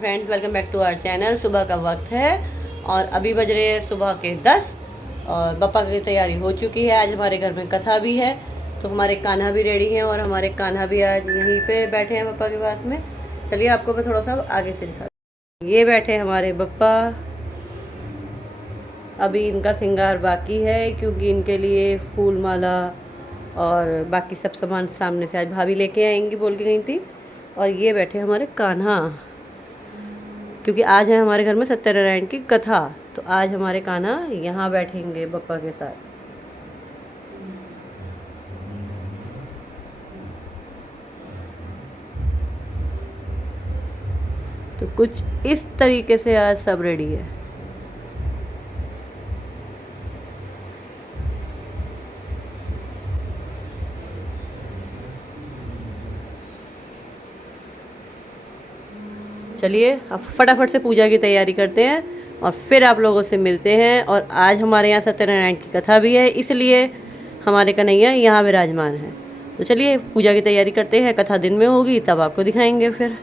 Friends, welcome back to our channel. सुबह का वक्त है और अभी बज रहे हैं सुबह के 10 और बप्पा की तैयारी हो चुकी है। आज हमारे घर में कथा भी है तो हमारे कान्हा भी रेडी हैं और हमारे कान्हा भी आज यहीं पे बैठे हैं बप्पा के पास में। चलिए आपको मैं थोड़ा सा आगे से दिखा। ये बैठे हमारे बप्पा। अभी इनका श्रृंगार बाकी है क्योंकि इनके लिए फूल माला और बाकी सब सामान सामने से आज भाभी लेके आएंगी बोल के गई थी। और ये बैठे हमारे कान्हा, क्योंकि आज है हमारे घर में सत्यनारायण की कथा, तो आज हमारे कान्हा यहाँ बैठेंगे बप्पा के साथ। तो कुछ इस तरीके से आज सब रेडी है। चलिए अब फटाफट से पूजा की तैयारी करते हैं और फिर आप लोगों से मिलते हैं। और आज हमारे यहाँ सत्यनारायण की कथा भी है, इसलिए हमारे कन्हैया यहाँ विराजमान है। तो चलिए पूजा की तैयारी करते हैं। कथा दिन में होगी तब आपको दिखाएंगे फिर।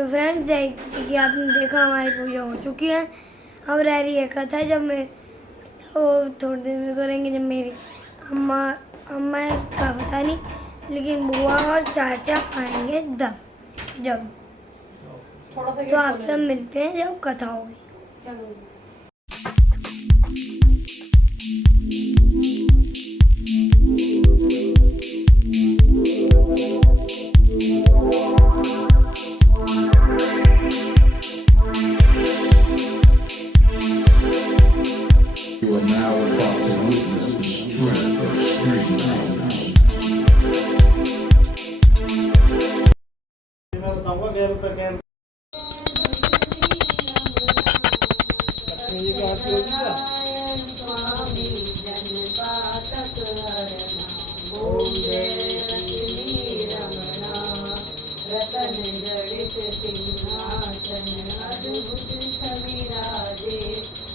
तो फ्रेंड्स जैसे कि आपने देखा हमारी पूजा हो चुकी है। अब रह रही है कथा। जब मैं वो थोड़ी देर में करेंगे जब मेरी अम्मा अम्मा का पता नहीं, लेकिन बुआ और चाचा आएंगे जब तो आप सब मिलते हैं जब कथा होगी। You are now about to witness the strength of street knowledge. मैं बताऊंगा गैर रुपए कैम लक्ष्मी जी के हाथ में होगी ओम जय लक्ष्मी रमणा रतन जड़ित सिंहासन अद्भुत छवि राजे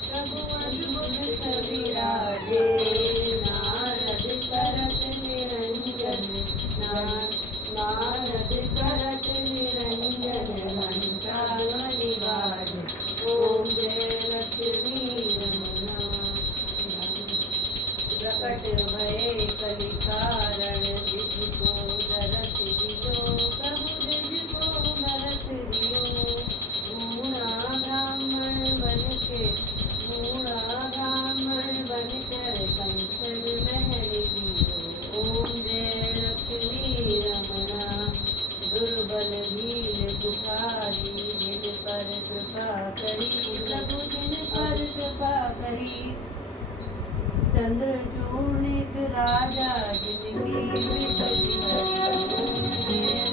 प्रभु अद्भुत छवि राजे नारद करत निरंजन नारद करत निरंजन मंत्रावली बाज ओम जय लक्ष्मी रमणा प्रकट भये कलि कारण जिसको दरस दियो प्रभु जिसको दरस दियो मूढ़ा ब्राह्मण बन कर कंचन महल दियो ओम जय लक्ष्मी रमणा दुर्बल भील पुकारी जिन पर कृपा करी प्रभु जिन पर कृपा करी चंद्र चूर्णित राजा जिनकी विपत्ति हरि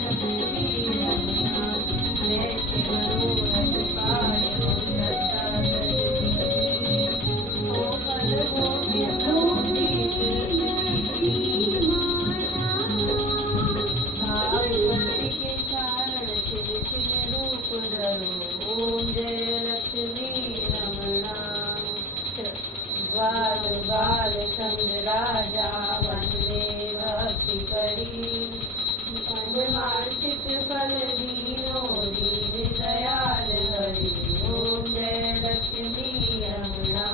लक्ष्मी रमणा वैसे मनोरथ पायो दत्ता सरस्वती ओ पद भागवती के कारण छिन छिन रूप धरो ओम जय लक्ष्मी रमणा बाल बाल चंद्र राजा वंदे भक्ति करी वांछित फल दीनो दीन दयाल हरि ओम जय लक्ष्मी रमणा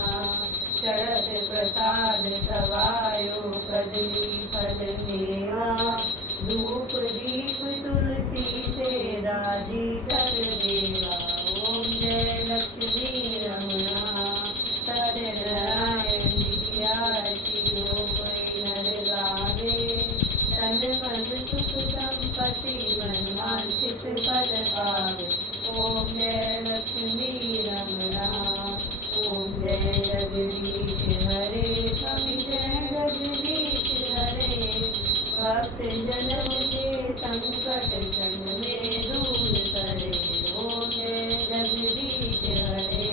चढ़त प्रसाद सवायो कदली फल मेवा धूप दीप तुलसी से राजी कर देवा ओम जय लक्ष्मी रमणा नारायण की आरती हो कोई नर गावे तन मन सुख संपत्ति मन वांछित पद पावे ओम जय लक्ष्मी रमणा ओम जय जगदीश हरे स्वामी जय जगदीश हरे भक्त जनम के संकट क्षण में दूर करे ओम जय जगदीश हरे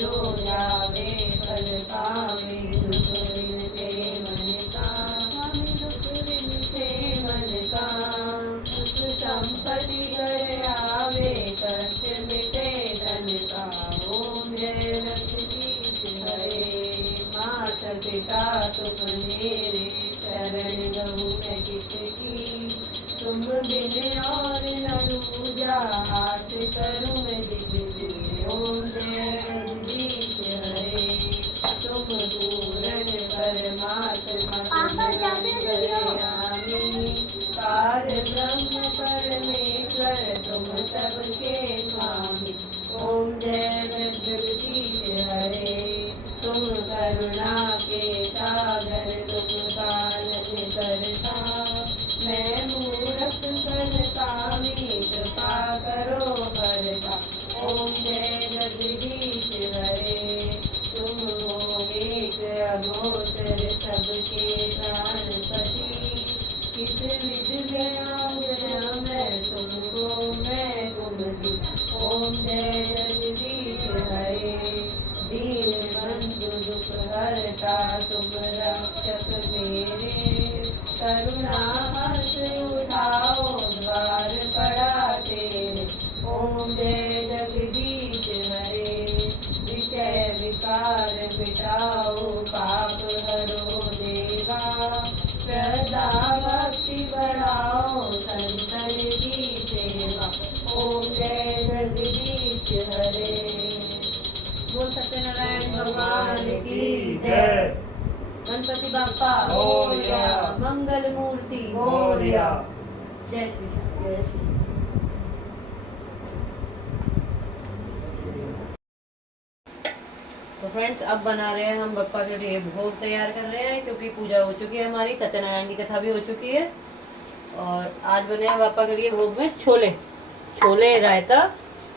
जो जावे फल पावे दुख विनते मन का स्वामी दुख विनते मन का सुख संपत्ति घर आवे कष्ट मिटे धन का ओम जय लक्ष्मी हरे मात पिता सुख मेरे शरण गहु मैं किसकी तुम बिन और न दूजा हाथ करूँ मैं दिख ओम जय तुम पूर्ण परमात्मा पार ब्रह्म परमेश्वर तुम सबके स्वामी ओम जय जगदीश हरे तुम करुणा के सागर तुम पालन करता मैं मूर्ख करता तो फ्रेंड्स अब बना रहे हैं हम बप्पा के लिए भोग तैयार कर रहे हैं, क्योंकि पूजा हो चुकी है, हमारी सत्यनारायण की कथा भी हो चुकी है। और आज बने हैं पापा के लिए भोग में छोले, छोले रायता,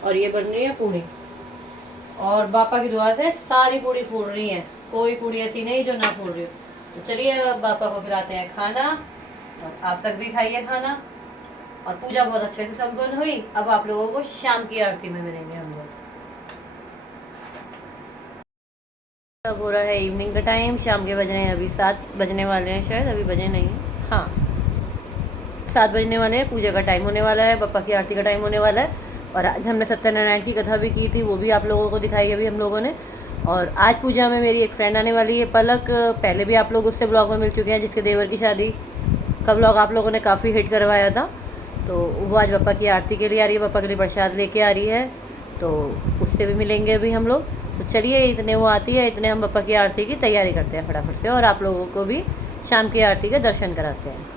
और ये बन रही है पूड़ी। और पापा की दुआ से सारी पूड़ी फूल रही है, कोई पूड़ी ऐसी नहीं जो ना फूल रही हो। तो चलिए अब पापा को खिलाते हैं खाना, और आप तक भी खाइए खाना। और पूजा बहुत अच्छे से संपन्न हुई। अब आप लोगों को शाम की आरती में मिलेंगे हम लोग। अब हो रहा है इवनिंग का टाइम, शाम के बज रहे हैं अभी 7 बजने वाले हैं, शायद अभी बजे नहीं, हाँ 7 बजने वाले हैं। पूजा का टाइम होने वाला है, पापा की आरती का टाइम होने वाला है। और आज हमने सत्यनारायण की कथा भी की थी, वो भी आप लोगों को दिखाई अभी हम लोगों ने। और आज पूजा में मेरी एक फ्रेंड आने वाली है, पलक। पहले भी आप लोग उससे ब्लॉग में मिल चुके हैं, जिसके देवर की शादी का ब्लॉग आप लोगों ने काफ़ी हिट करवाया था। तो वो आज पापा की आरती के लिए आ रही है, पापा के लिए प्रसाद लेके आ रही है, तो उससे भी मिलेंगे अभी हम लोग। तो चलिए इतने वो आती है, इतने हम पापा की आरती की तैयारी करते हैं फटाफट से, और आप लोगों को भी शाम की आरती के दर्शन कराते हैं।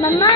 मम्मा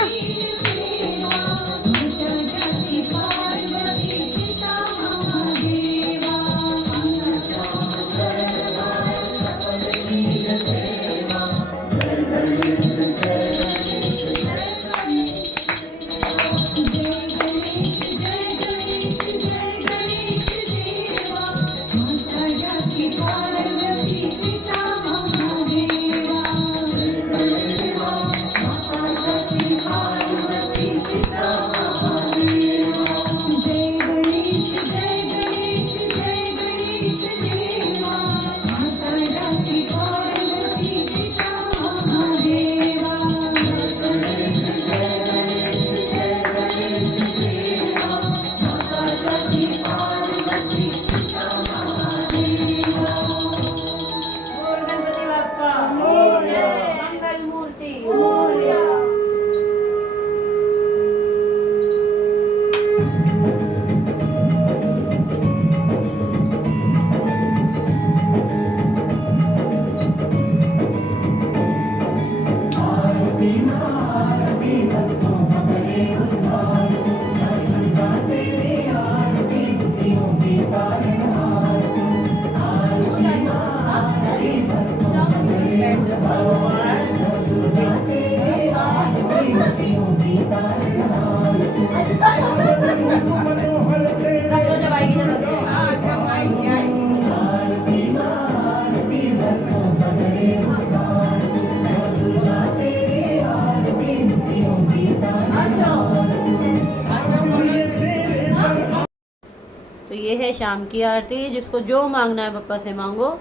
तो ये है शाम की आरती। जिसको जो मांगना है पापा से मांगो,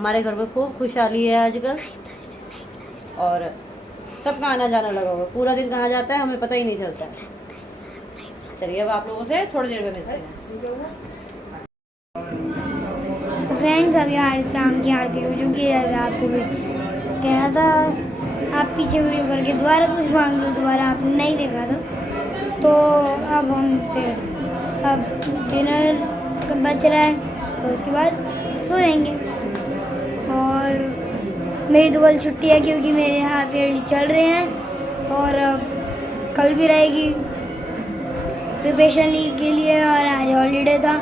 हमारे घर में खूब खुशहाली है आजकल, और सबका आना जाना लगा हुआ, पूरा दिन कहाँ जाता है हमें पता ही नहीं चलता है। चलिए अब आप लोगों से थोड़ी देर में मिलते हैं। तो फ्रेंड्स अभी शाम की आरती हो चुकी है। आपको भी कह रहा था आप पीछे वीडियो करके दोबारा कुछ मांग लो, दोबारा आपने नहीं देखा था। तो अब हम फिर अब डिनर बच रहा है, तो उसके बाद सो जाएंगे। और मेरी तो कल छुट्टी है क्योंकि मेरे हाफ ईयरली चल रहे हैं, और कल भी रहेगी प्रिपरेशन के लिए, और आज हॉलीडे था,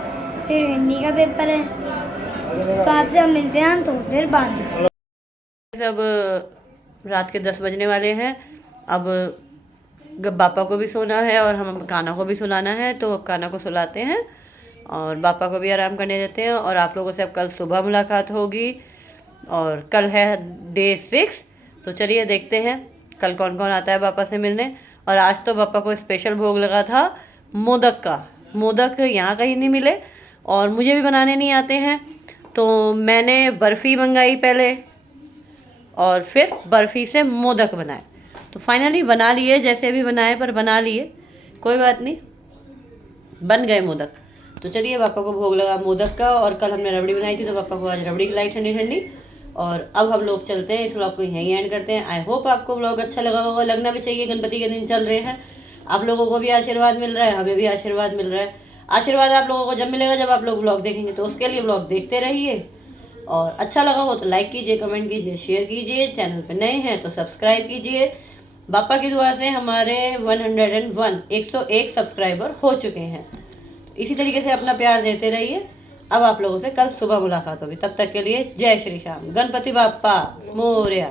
फिर हिंदी का पेपर है। तो आपसे हम मिलते हैं तो फिर बाद में। अब रात के 10 बजने वाले हैं। अब बापा को भी सोना है और हम काना को भी सुलाना है, तो अब काना को सुलाते हैं और बापा को भी आराम करने देते हैं। और आप लोगों से अब कल सुबह मुलाकात होगी, और कल है डे 6। तो चलिए देखते हैं कल कौन कौन आता है पापा से मिलने। और आज तो पापा को स्पेशल भोग लगा था मोदक का। मोदक यहाँ कहीं नहीं मिले और मुझे भी बनाने नहीं आते हैं, तो मैंने बर्फ़ी मंगाई पहले और फिर बर्फ़ी से मोदक बनाए। तो फाइनली बना लिए, जैसे भी बनाए पर बना लिए, कोई बात नहीं, बन गए मोदक। तो चलिए पापा को भोग लगा मोदक का, और कल हमने रबड़ी बनाई थी तो पापा को आज रबड़ी खिलाई ठंडी ठंडी। और अब हम लोग चलते हैं, इस व्लॉग को यहीं एंड करते हैं। आई होप आपको व्लॉग अच्छा लगा होगा, लगना भी चाहिए, गणपति के दिन चल रहे हैं, आप लोगों को भी आशीर्वाद मिल रहा है, हमें भी आशीर्वाद मिल रहा है। आशीर्वाद आप लोगों को जब मिलेगा जब आप लोग व्लॉग देखेंगे, तो उसके लिए व्लॉग देखते रहिए। और अच्छा लगा हो तो लाइक कीजिए, कमेंट कीजिए, शेयर कीजिए, चैनल पर नए हैं तो सब्सक्राइब कीजिए। बापा की दुआ से हमारे 101 सब्सक्राइबर हो चुके हैं। इसी तरीके से अपना प्यार देते रहिए। अब आप लोगों से कल सुबह मुलाकात होगी, तब तक के लिए जय श्री श्याम, गणपति बाप्पा मोरया।